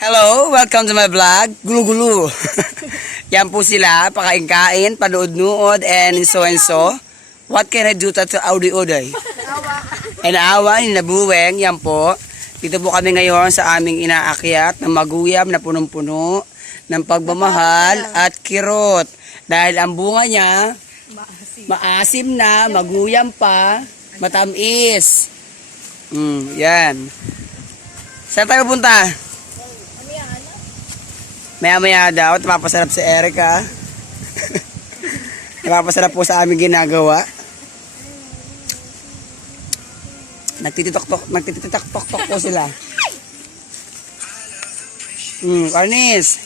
Hello, welcome to my vlog. Gulo-gulo. Yan po sila, pakain-kain, panood-nood, and so and so. What can I do to Audi-Oday? Naawa ni Nabuweng, yan po. Dito po kami ngayon sa aming inaakyat na maguyam na punong-puno ng pagmamahal at kirot. Dahil ang bunga niya, maasim na, maguyam pa, matamis. Yan. Saan tayo punta? Maya-maya daw, napapasarap si Erica. Napapasarap po sa aming ginagawa. Nagtititok-tok po sila. Carnis.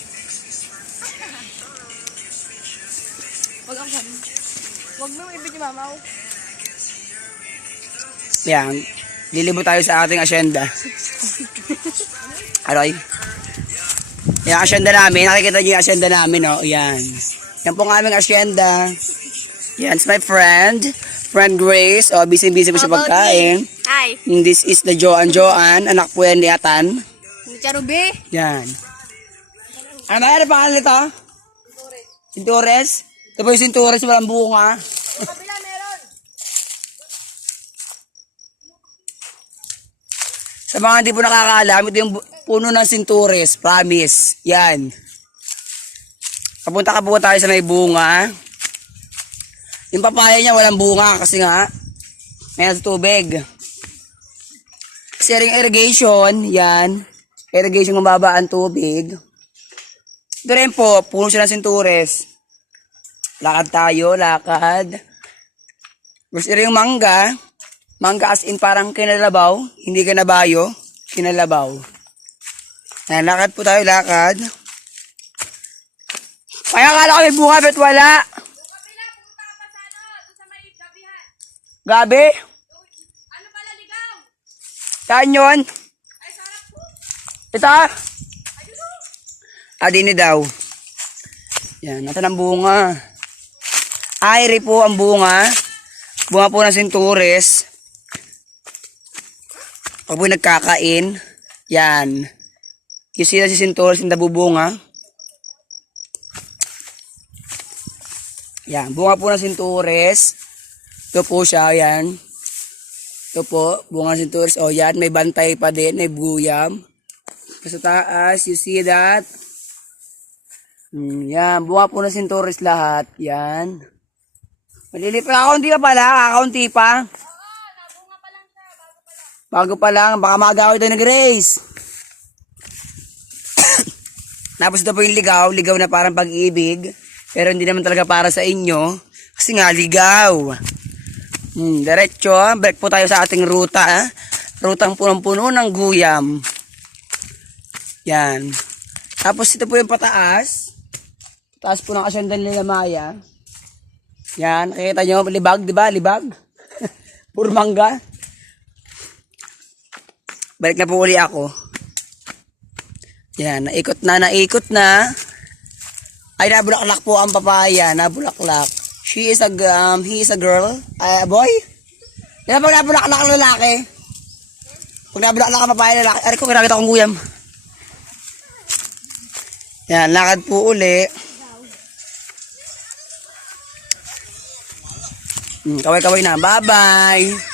Wag mo ibig mamaw. Yan. Lilibo tayo sa ating asyenda. Aroy. Yung asyenda namin, nakikita niyo yung asyenda namin, oh. Yan. Yan po ang aming asyenda. Yan, it's my friend Grace. Oh, busy-busy po siya pagkain. Hi. This is the Joan, anak po yan ni Atan. Charubi. Yan. Ano ba pangalan nito? Sintures. Ito po yung sintures, walang bunga. Kabila meron. Sa mga hindi po nakakaalam, ito yung puno ng sintures, promise. Yan. Papunta ka po tayo sa may bunga. Yung papaya niya walang bunga kasi nga may nasa tubig. Kasi ring irrigation, yan. Irrigation mababa ang tubig. Ito rin po, puno siya ng sintures. Lakad tayo, lakad. Gusto rin yung mangga. Mangga as in parang kinalabaw, hindi kinabayo, kinalabaw. Ayan, lakad po tayo, lakad. Kaya akala ko may bunga, bet wala. Gabi? Ano pala ligaw? Saan yun? Ay sarap po. Ito? Dini daw. Yan, natin ang bunga. Ayri po ang bunga. Bunga po ng sintures. Pag po nagkakain, yan. Yung sila si sintures, yung nabubunga. Yan, bunga po ng sintures. Ito po siya, yan. Ito po, bunga ng sintures. O yan, may bantay pa din, may buyam. Sa taas, you see that? Yan, bunga po ng sintures lahat. Yan. Maliliit pa, kakaunti pa pala, kakaunti pa. Oo, nabunga pa lang siya, bago pa lang. Bago pa lang, baka magawin ito ni Grace. Tapos ito po yung ligaw na parang pag-ibig. Pero hindi naman talaga para sa inyo. Kasi nga, ligaw. Diretso, break po tayo sa ating ruta. Rutang punong-puno ng guyam. Yan. Tapos ito po yung pataas. Taas po ng asyenda nila Maya. Yan, nakikita nyo, libag, di ba? Libag. Puro mangga. Balik na po uli ako. Yan, naikot na. Ay, nabulaklak po ang papaya, nabulaklak. He is a girl, a boy. Yan pag nabulaklak ang lalaki. Pag nabulaklak ang papaya lalaki, ari ko, kinakita kong guyam. Yan, lakad po uli. Kaway-kaway na, bye-bye.